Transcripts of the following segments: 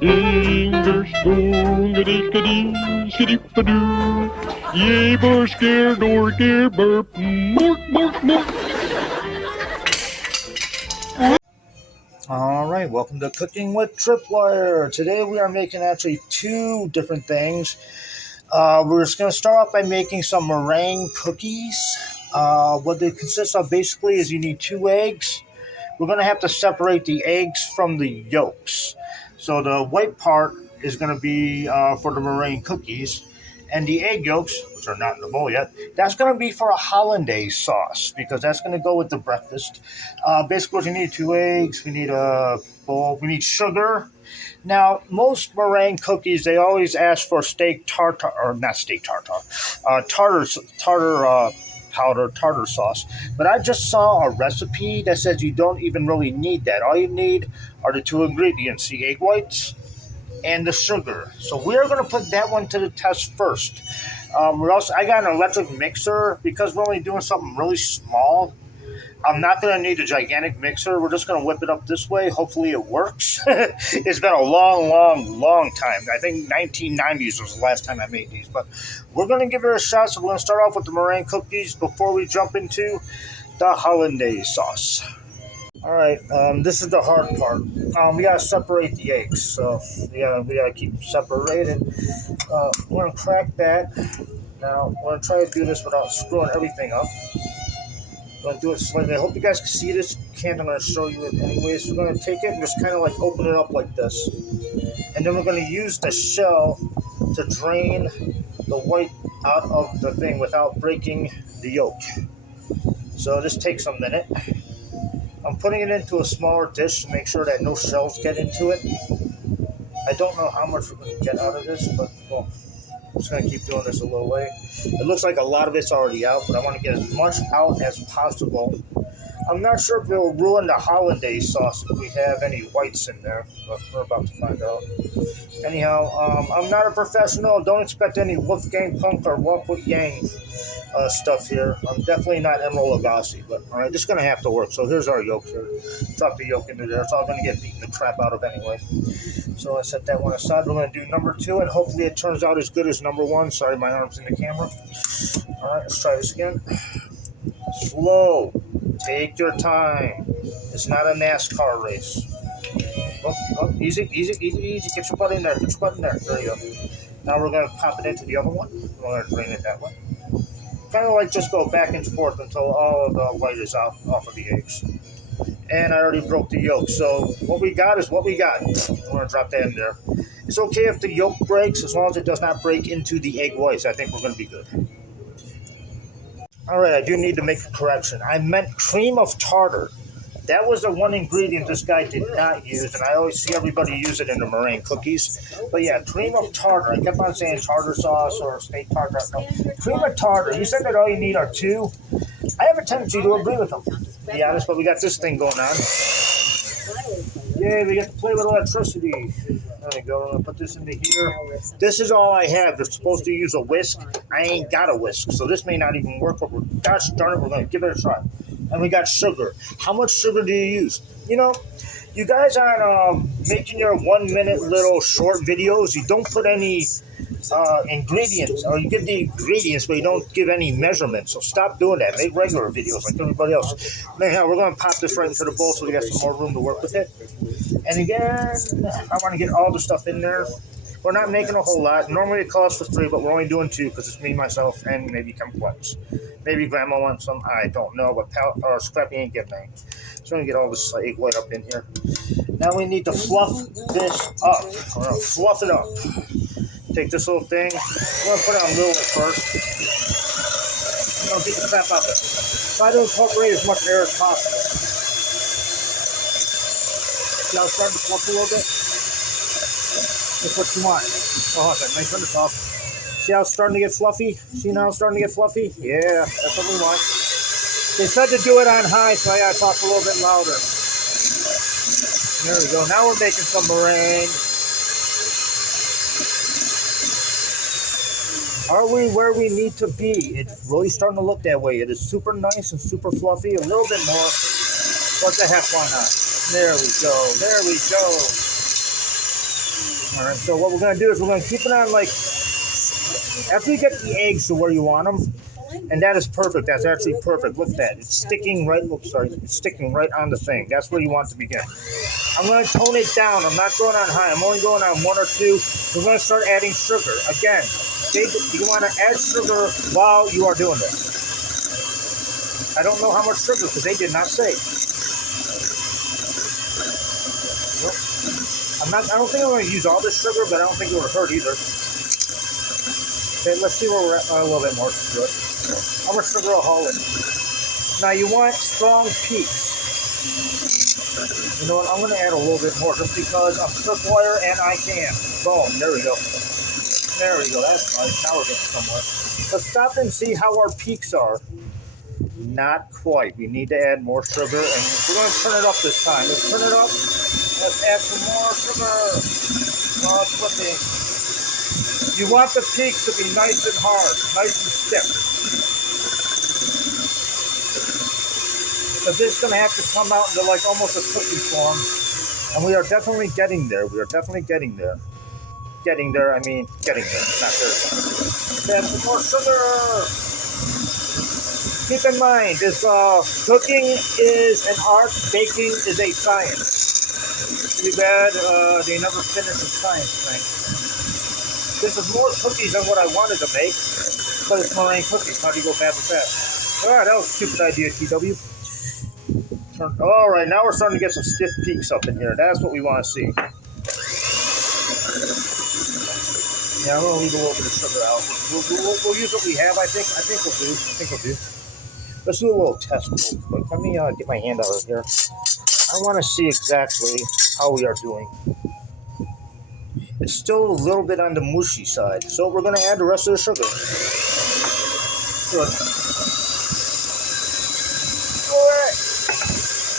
Ding, spoon, gadee, skiddy-padoo. Yay, bush, scare, door, scare, burp, mork, mork, mork. All right, welcome to Cooking with Tripwire. Today we are making actually two different things. We're just going to start off by making some meringue cookies. What they consist of basically is you need 2 eggs. We're going to have to separate the eggs from the yolks. So the white part is going to be for the meringue cookies, and the egg yolks, which are not in the bowl yet, that's going to be for a Hollandaise sauce because that's going to go with the breakfast. Basically, we need 2 eggs. We need a bowl. We need sugar. Now, most meringue cookies, they always ask for steak tartare, or not steak tartare, tartar powder, tartar sauce. But I just saw a recipe that says you don't even really need that. All you need are the 2 ingredients, the egg whites and the sugar. So we're going to put that one to the test first. I got an electric mixer because we're only doing something really small. I'm not going to need a gigantic mixer. We're just going to whip it up this way. Hopefully it works. It's been a long time. I think 1990s was the last time I made these. But we're going to give it a shot. So we're going to start off with the meringue cookies before we jump into the Hollandaise sauce. All right, this is the hard part. We got to separate the eggs. So we got to keep them separated. We're going to crack that. Now, we're going to try to do this without screwing everything up. I'm going to do it slightly. I hope you guys can see this. If you can't, I'm going to show you it anyways. We're going to take it and just kind of like open it up like this. And then we're going to use the shell to drain the white out of the thing without breaking the yolk. So this takes a minute. I'm putting it into a smaller dish to make sure that no shells get into it. I don't know how much we're going to get out of this, but well, I'm just going to keep doing this a little way. It looks like a lot of it's already out, but I want to get as much out as possible. I'm not sure if it'll ruin the Hollandaise sauce if we have any whites in there, but we're about to find out. Anyhow, I'm not a professional. Don't expect any Wolfgang Punk or Walk with Yang stuff here. I'm definitely not Emeril Lagasse, but all right, this is going to have to work. So here's our yolk here. Drop the yolk into there. It's all going to get beaten the crap out of anyway. So I set that one aside. We're going to do number 2, and hopefully it turns out as good as number 1. Sorry, my arm's in the camera. All right, let's try this again. Slow. Take your time. It's not a NASCAR race. Oh, easy. Get your butt in there. There you go. Now we're going to pop it into the other one. We're going to drain it that way. Kind of like just go back and forth until all of the white is off of the eggs. And I already broke the yolk. So what we got is what we got. We're going to drop that in there. It's okay if the yolk breaks as long as it does not break into the egg whites. I think we're going to be good. All right, I do need to make a correction. I meant cream of tartar. That was the one ingredient this guy did not use, and I always see everybody use it in the meringue cookies. But yeah, cream of tartar. I kept on saying tartar sauce or steak tartar. No, cream of tartar. You said that all you need are 2. I have a tendency to agree with them, to be honest, but we got this thing going on. Yay, we get to play with electricity. There we go. I'm going to put this into here. This is all I have. They're supposed to use a whisk. I ain't got a whisk, so this may not even work, but gosh darn it, we're going to give it a try. And we got sugar. How much sugar do you use? You know, you guys on making your 1-minute little short videos, you don't put any ingredients, or you give the ingredients, but you don't give any measurements. So stop doing that. Make regular videos like everybody else. Anyhow, we're going to pop this right into the bowl so we got some more room to work with it. And again, I want to get all the stuff in there. We're not making a whole lot. Normally it calls for 3, but we're only doing 2 because it's me, myself, and maybe Kumquats. Maybe Grandma wants some. I don't know, but Scrappy ain't getting any. So we're going to get all this egg white up in here. Now we need to fluff this up. We're going to fluff it up. Take this little thing. We're going to put it on low at first. Don't get the crap out of it. Try to incorporate as much air as possible. See how it's starting to fluff a little bit? That's what you want. Oh, that nice on the top. See how it's starting to get fluffy? See now it's starting to get fluffy? Yeah, that's what we want. They said to do it on high, so I gotta talk a little bit louder. There we go. Now we're making some meringue. Are we where we need to be? It's really starting to look that way. It is super nice and super fluffy. A little bit more. What the heck, why not? There we go. There we go. All right, so what we're going to do is we're going to keep it on like, after you get the eggs to where you want them, and that is perfect. That's actually perfect. Look at that. It's sticking right, oops, sorry. It's sticking right on the thing. That's where you want it to begin. I'm going to tone it down. I'm not going on high. I'm only going on 1 or 2. We're going to start adding sugar. Again, you want to add sugar while you are doing this. I don't know how much sugar because they did not say. I don't think I'm going to use all this sugar, but I don't think it would hurt either. Okay, let's see where we're at. A little bit more to it. How much sugar a Holland? Now you want strong peaks. You know what? I'm going to add a little bit more just because I'm Tripwire and I can. Boom. There we go. There we go. That's nice. Now we're getting somewhere. Let's stop and see how our peaks are. Not quite. We need to add more sugar, and we're going to turn it up this time. Let's turn it up. Let's add some more sugar. Flipping. You want the peaks to be nice and hard, nice and stiff. So this is going to have to come out into like almost a cookie form, and we are definitely getting there. We are definitely getting there. Getting there, I mean getting there, not there. Let's add some more sugar. Keep in mind, this cooking is an art, baking is a science. Too bad they never finished the science thing. This is more cookies than what I wanted to make, but it's meringue cookies. How do you go bad with that? All right, that was a stupid idea, TW. All right, now we're starting to get some stiff peaks up in here. That's what we want to see. Yeah, I'm going to leave a little bit of sugar out. We'll use what we have, I think. I think we'll do. Let's do a little test real quick. Let me get my hand out of here. I want to see exactly how we are doing. It's still a little bit on the mushy side, so we're going to add the rest of the sugar. Good. All right.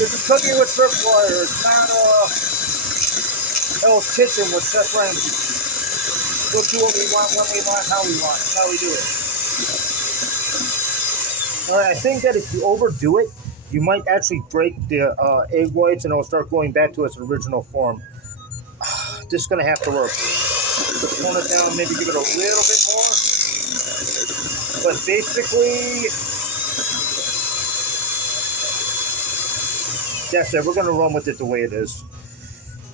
This is cooking with Tripwire. It's not Hell's Kitchen with Chef Ramsay. We'll do what we want, when we want, how we want. That's how we do it. All right, I think that if you overdo it, you might actually break the egg whites and it'll start going back to its original form. This is going to have to work. Just tone it down, maybe give it a little bit more. But basically, that's it. We're going to run with it the way it is.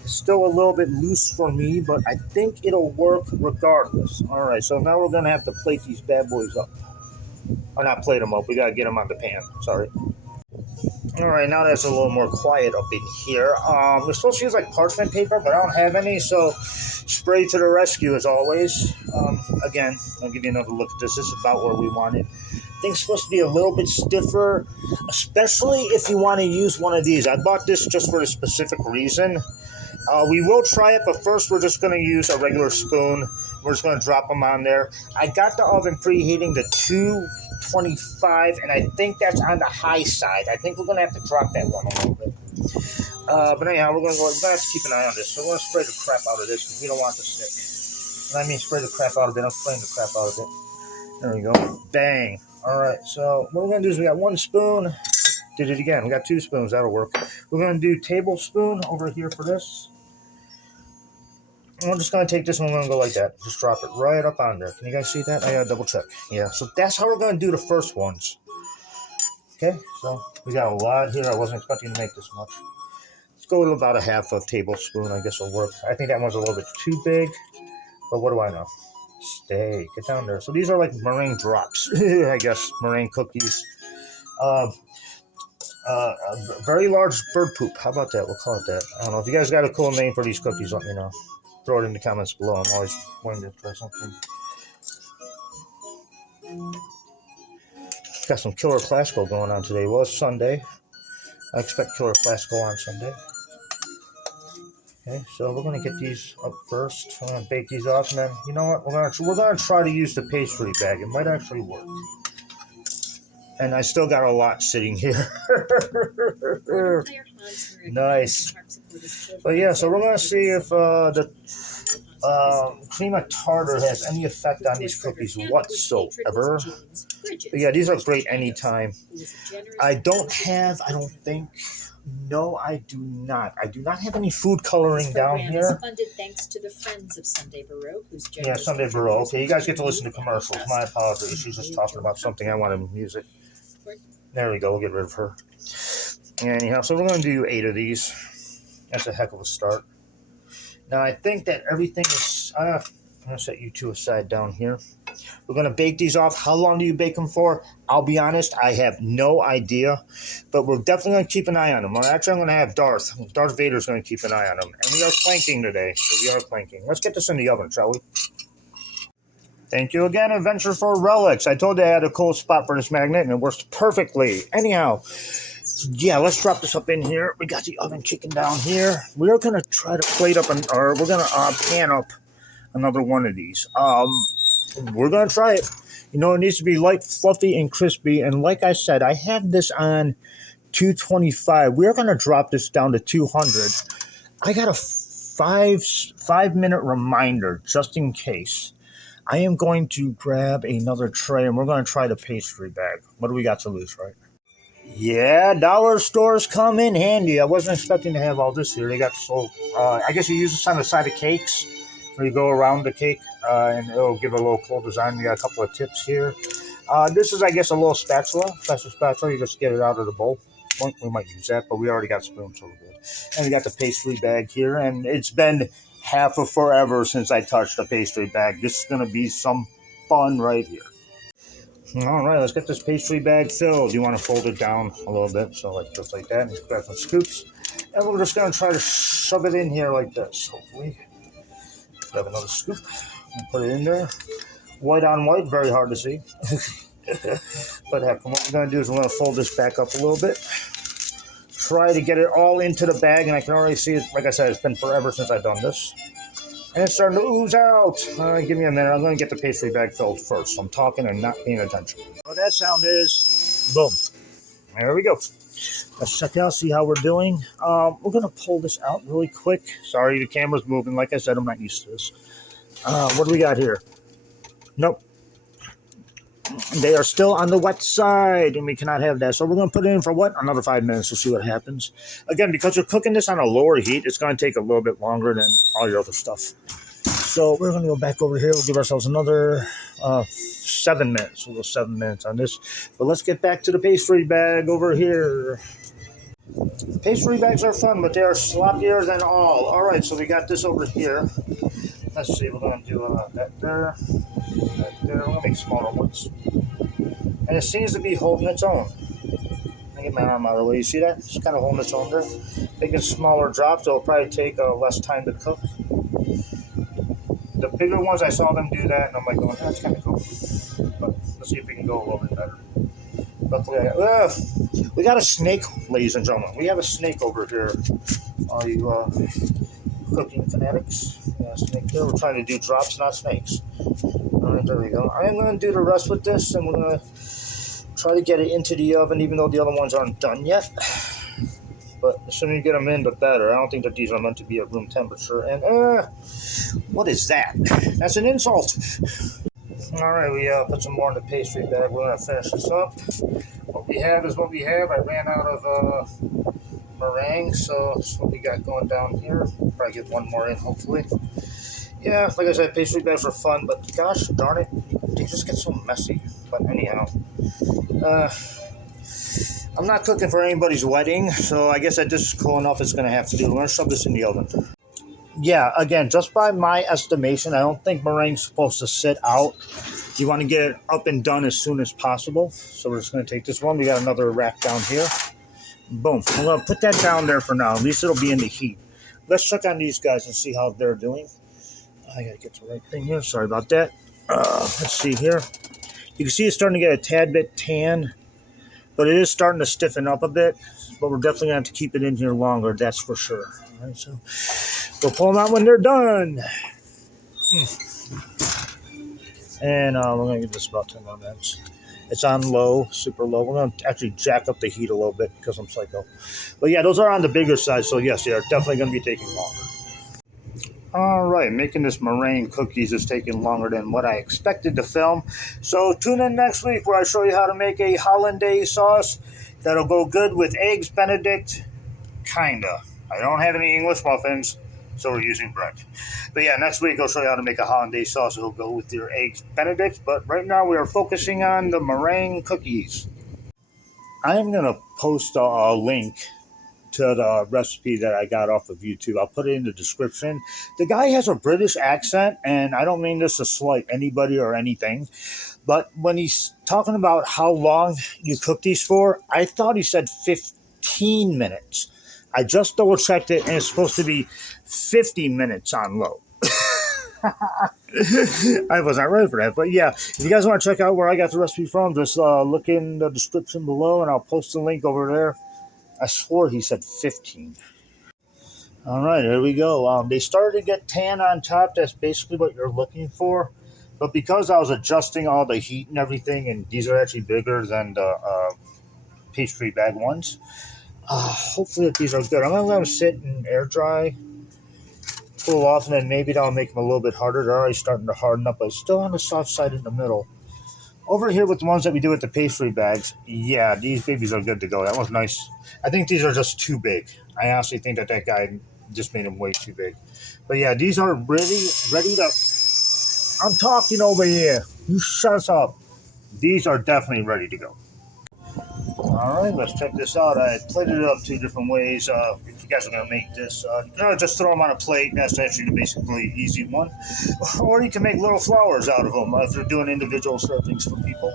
It's still a little bit loose for me, but I think it'll work regardless. All right, so now we're going to have to plate these bad boys up. Or not plate them up. We got to get them on the pan. Sorry. All right, now that's a little more quiet up in here. We're supposed to use like parchment paper, but I don't have any, so spray to the rescue as always. Again, I'll give you another look at this. This is about where we want it. I think it's supposed to be a little bit stiffer, especially if you want to use one of these. I bought this just for a specific reason. We will try it, but first we're just going to use a regular spoon. We're just going to drop them on there. I got the oven preheating to 225, and I think that's on the high side. I think we're going to have to drop that one a little bit. But anyhow, we're going to have to keep an eye on this. So we're going to spray the crap out of this because we don't want it to stick. And I mean spray the crap out of it. I'm spraying the crap out of it. There we go. Bang. All right, so what we're going to do is we got 1 spoon. Did it again. We got 2 spoons. That'll work. We're going to do tablespoon over here for this. I'm just going to take this one and we're going to go like that. Just drop it right up on there. Can you guys see that? I got to double check. Yeah, so that's how we're going to do the first ones. Okay, so we got a lot here. I wasn't expecting to make this much. Let's go with about a half a tablespoon. I guess it'll work. I think that one's a little bit too big, but what do I know? Stay. Get down there. So these are like meringue drops, I guess. Meringue cookies. A very large bird poop. How about that? We'll call it that. I don't know. If you guys got a cool name for these cookies, let me know. Throw it in the comments below. I'm always wanting to try something. Got some Killer Classical going on today. Well, it's Sunday. I expect Killer Classical on Sunday. Okay, so we're going to get these up first. I'm going to bake these off, and then, you know what? We're going to try to use the pastry bag. It might actually work. And I still got a lot sitting here. Nice. But yeah, so we're going to see if the cream of tartar has any effect on these cookies whatsoever. But yeah, these are great anytime. I don't think. No, I do not. I do not have any food coloring down here. Funded thanks to the friends of Sunday Baroque, yeah, Sunday Baroque. Okay, you guys get to listen to commercials. My apologies. She's just talking about something I want to use it. There we go. We'll get rid of her. Anyhow, so we're going to do 8 of these. That's a heck of a start. Now, I think that everything is... I'm going to set you two aside down here. We're going to bake these off. How long do you bake them for? I'll be honest, I have no idea. But we're definitely going to keep an eye on them. Actually, I'm going to have Darth. Darth Vader's going to keep an eye on them. And we are planking today. So we are planking. Let's get this in the oven, shall we? Thank you again, Adventure for Relics. I told you I had a cool spot for this magnet, and it works perfectly. Anyhow, yeah, let's drop this up in here. We got the oven kicking down here. We're going to try to plate up, or we're going to pan up another one of these. We're going to try it. You know, it needs to be light, fluffy, and crispy. And like I said, I have this on 225. We're going to drop this down to 200. I got a 5-minute reminder just in case. I am going to grab another tray, and we're going to try the pastry bag. What do we got to lose, right? Yeah, dollar stores come in handy. I wasn't expecting to have all this here. They got so, I guess you use this on the side of cakes, where you go around the cake, and it'll give a little cool design. We got a couple of tips here. This is, I guess, a little spatula. Special spatula. You just get it out of the bowl. We might use that, but we already got spoons, so we're good. And we got the pastry bag here, and it's been half of forever since I touched a pastry bag. This is going to be some fun right here. All right, let's get this pastry bag filled. You want to fold it down a little bit, so like just like that. And grab some scoops, and we're just going to try to shove it in here like this. Hopefully, grab another scoop and put it in there. White on white, very hard to see. But heck, what we're going to do is we're going to fold this back up a little bit. Try to get it all into the bag, and I can already see it. Like I said, it's been forever since I've done this. And it's starting to ooze out. Give me a minute. I'm going to get the pastry bag filled first. I'm talking and not paying attention. What that sound is, boom. There we go. Let's check out, see how we're doing. We're going to pull this out really quick. Sorry, the camera's moving. Like I said, I'm not used to this. What do we got here? Nope. They are still on the wet side, and we cannot have that. So we're going to put it in for what? Another 5 minutes. We'll see what happens. Again, because you're cooking this on a lower heat, it's going to take a little bit longer than all your other stuff. So we're going to go back over here. We'll give ourselves another 7 minutes. We'll go 7 minutes on this. But let's get back to the pastry bag over here. Pastry bags are fun, but they are sloppier than all. All right, so we got this over here. Let's see, we're going to do that there. That there. We're going to make smaller ones. And it seems to be holding its own. Let me get my arm out of the way. You see that? It's kind of holding its own there. Making smaller drops. It'll probably take less time to cook. The bigger ones, I saw them do that, and I'm like, going, that's kind of cool. But let's see if we can go a little bit better. Luckily, we got a snake, ladies and gentlemen. We have a snake over here. All you cooking fanatics. Yeah, snake there. We're trying to do drops, not snakes. All right, there we go. I am going to do the rest with this, and we're going to try to get it into the oven, even though the other ones aren't done yet. But the sooner you get them in, the better. I don't think that these are meant to be at room temperature. And, what is that? That's an insult. All right, we put some more in the pastry bag. We're going to finish this up. What we have is what we have. I ran out of meringue, so that's what we got going down here. Probably get one more in, hopefully. Yeah, like I said, pastry bags are fun, but gosh darn it, they just get so messy. But anyhow, I'm not cooking for anybody's wedding, so I guess that this is cool enough. It's going to have to do. We're going to shove this in the oven. Yeah, again, just by my estimation, I don't think meringue's supposed to sit out. You want to get it up and done as soon as possible. So we're just going to take this one. We got another rack down here. Boom. I'm going to put that down there for now. At least it'll be in the heat. Let's check on these guys and see how they're doing. I got to get the right thing here. Sorry about that. Let's see here. You can see it's starting to get a tad bit tan, but it is starting to stiffen up a bit. But we're definitely going to have to keep it in here longer, that's for sure. All right, so we'll pull them out when they're done. And we're going to give this about 10 more minutes. It's on low, super low. We're going to actually jack up the heat a little bit because I'm psycho. But yeah, those are on the bigger side, so yes, they are definitely going to be taking longer. All right, making this meringue cookies is taking longer than what I expected to film. So tune in next week where I show you how to make a Hollandaise sauce that'll go good with eggs Benedict. Kinda. I don't have any English muffins, so we're using bread. But yeah, next week I'll show you how to make a Hollandaise sauce that'll go with your eggs Benedict. But right now we are focusing on the meringue cookies. I am going to post a link to the recipe that I got off of YouTube. I'll put it in the description. The guy has a British accent, and I don't mean this to slight anybody or anything, but when he's talking about how long you cook these for, I thought he said 15 minutes. I just double checked it, and it's supposed to be 50 minutes on low. I wasn't ready for that, but yeah, if you guys want to check out where I got the recipe from, just look in the description below, and I'll post the link over there. I swore he said 15. All right, here we go. They started to get tan on top. That's basically what you're looking for. But because I was adjusting all the heat and everything, and these are actually bigger than the pastry bag ones, hopefully these are good. I'm going to let them sit and air dry, cool off, and then maybe that'll make them a little bit harder. They're already starting to harden up, but still on the soft side in the middle. Over here with the ones that we do with the pastry bags, yeah, these babies are good to go. That was nice. I think these are just too big. I honestly think that guy just made them way too big. But yeah, these are ready to... I'm talking over here. You shut up. These are definitely ready to go. All right, let's check this out. I plated it up two different ways. If you guys are going to make this, you can just throw them on a plate. That's actually the basically easy one. Or you can make little flowers out of them if you're doing individual servings for people.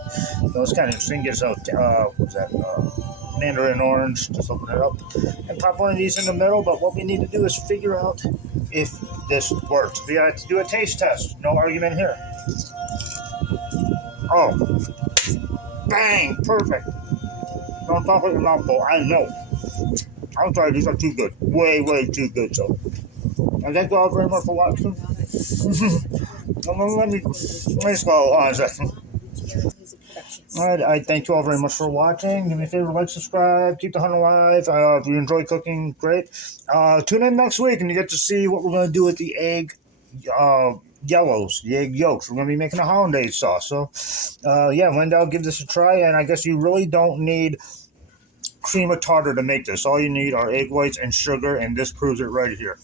So it's kind of interesting. Get out, what's that? Mandarin orange. Just open it up and pop one of these in the middle. But what we need to do is figure out if this works. We have to do a taste test. No argument here. Oh, bang! Perfect. Don't talk with your mouth full. I know. I'm sorry, these are too good. Way, way too good, so. And thank you all very much for watching. let me just go on a second. Alright, I thank you all very much for watching. Do me a favor, like, subscribe, keep the hunt alive. If you enjoy cooking, great. Tune in next week and you get to see what we're going to do with the egg yellows, the egg yolks. We're going to be making a Hollandaise sauce. So, yeah, Wendell, give this a try. And I guess you really don't need cream or tartar to make this. All you need are egg whites and sugar, and this proves it right here.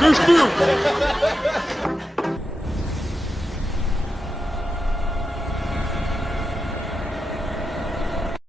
There's